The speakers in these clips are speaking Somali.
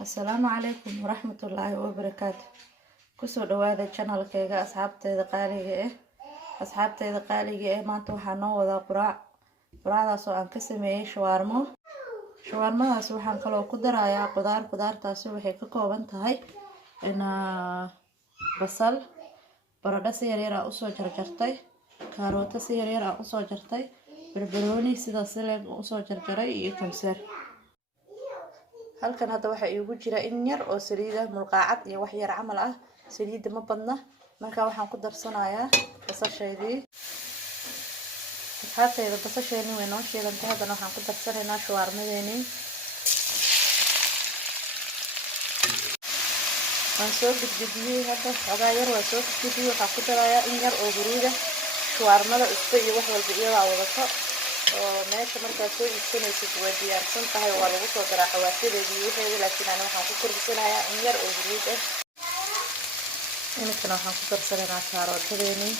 السلام عليكم ورحمة الله وبركاته. كسر هذا channel كيجا أصحابتي قالية أصحابتي قالية ما أنتوا حنو وذا قراء سو أن كسمة شوارما سو حنقلو قدر يا قدار تاسو هيك كوبنت هاي إن بصل برادة سيريرا أسو جرجرتي كاروتا سيريرا أسو جرتي بربروني سيدا سلق أسو جرجري يكمسر halkan hadda waxa iigu jira in yar oo saliid ah mulqaacad iyo wax yar camal ah saliid ma badna marka waxaan ku darsanayaa basashaydii haatayda basasheeni way noo shiidantay haddana waxaan ku darsanaynaa shawarmadeeni waan soo gudbiyay hadda xogaa yar waa soo gudbiyay waxaan ku darayaa in yar oo huruud ah shawarmada cusbo iyo wax walba iyada wadato oo meesha markaa soo iibsanaysid way diyaarsan tahay waa lagu soo daraa xawaashideedii wixii laakiin aan waxaan ku kordhisanayaa in yar oo huruud ah inkana waxaan ku darsanaynaa kaarootadeeni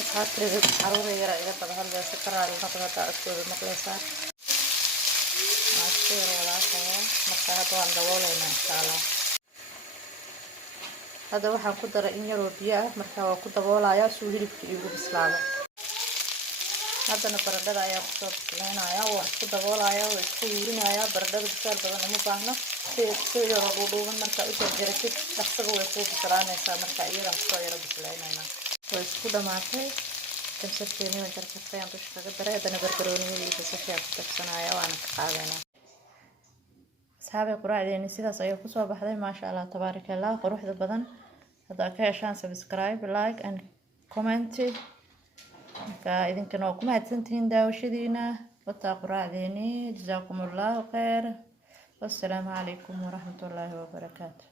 asxaabtayda caruur yar iga daba hadlaysa karaal noqdata askooda maqlaysaa maasha Allah marka hadda waan daboolaynaa insha Allah hadda waxaan ku daray in yar oo biyo ah marka waa ku daboolayaa suu hilibka iigu bislaado haddana baradhada ayaa ku soo bisleynayaa waa isku daboolayaa waa isku huurinayaa baradhada bisaal badan uma baahna si yar oo dhuuban marka u jarjartid dhaqsaga way ku bislaanaysaa marka iyadan soo yar bisleynayna way isku dhamaatay kamsarteeni waan jarjartay aan dusha kaga daray haddana barbarooniyadii basasha ku darsanayaa waana ka qaadaynaa asxaabay quraacdeeni sidaas ayay ku soo baxday maasha Allah tabaarakallah quruxda badan hadda ka heshaan subscribe like and comment idinkana waa ku mahadsantihiin daawashadiina wata quraacdeeni jazakumullahu khayr wassalaamu calaykum waraxmatullaahi wabarakaatuh